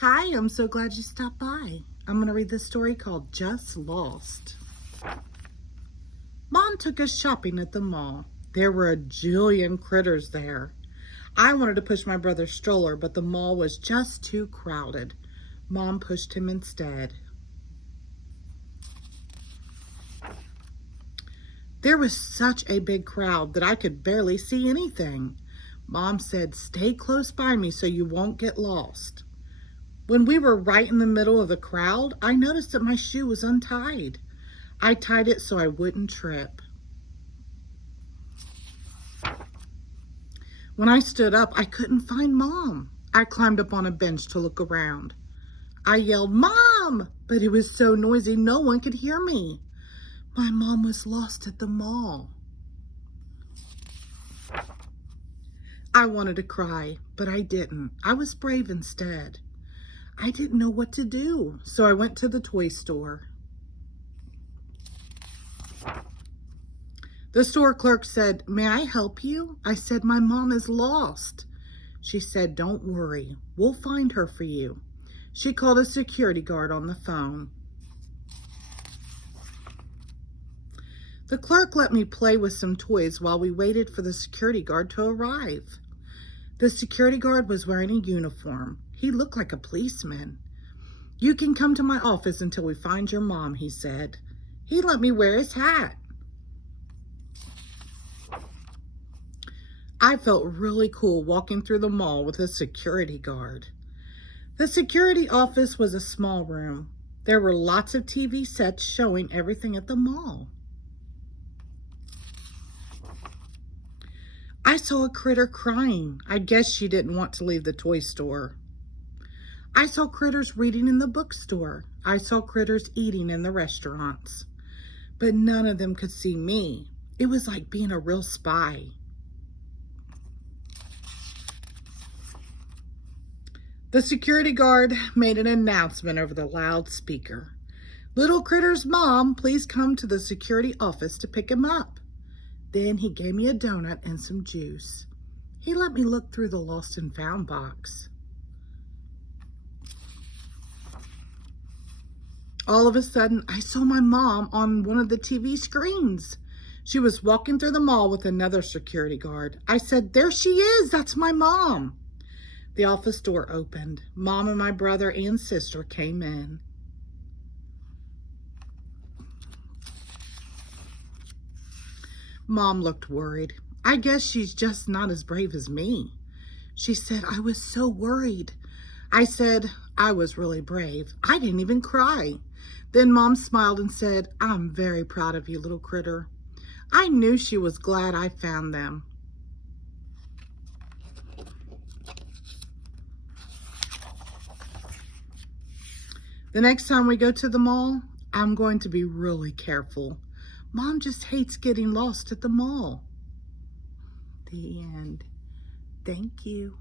Hi, I'm so glad you stopped by. I'm going to read this story called Just Lost. Mom took us shopping at the mall. There were a jillion critters there. I wanted to push my brother's stroller, but the mall was just too crowded. Mom pushed him instead. There was such a big crowd that I could barely see anything. Mom said, "Stay close by me so you won't get lost." When we were right in the middle of the crowd, I noticed that my shoe was untied. I tied it so I wouldn't trip. When I stood up, I couldn't find Mom. I climbed up on a bench to look around. I yelled, "Mom!" but it was so noisy no one could hear me. My mom was lost at the mall. I wanted to cry, but I didn't. I was brave instead. I didn't know what to do, so I went to the toy store. The store clerk said, "May I help you?" I said, "My mom is lost." She said, "Don't worry, we'll find her for you." She called a security guard on the phone. The clerk let me play with some toys while we waited for the security guard to arrive. The security guard was wearing a uniform. He looked like a policeman. "You can come to my office until we find your mom," he said. He let me wear his hat. I felt really cool walking through the mall with a security guard. The security office was a small room. There were lots of TV sets showing everything at the mall. I saw a critter crying. I guess she didn't want to leave the toy store. I saw critters reading in the bookstore. I saw critters eating in the restaurants. But none of them could see me. It was like being a real spy. The security guard made an announcement over the loudspeaker. "Little Critter's mom, please come to the security office to pick him up." Then he gave me a donut and some juice. He let me look through the lost and found box. All of a sudden, I saw my mom on one of the TV screens. She was walking through the mall with another security guard. I said, "There she is, that's my mom." The office door opened. Mom and my brother and sister came in. Mom looked worried. I guess she's just not as brave as me. She said, "I was so worried." I said, "I was really brave. I didn't even cry." Then Mom smiled and said, "I'm very proud of you, little critter." I knew she was glad I found them. The next time we go to the mall, I'm going to be really careful. Mom just hates getting lost at the mall. The end. Thank you.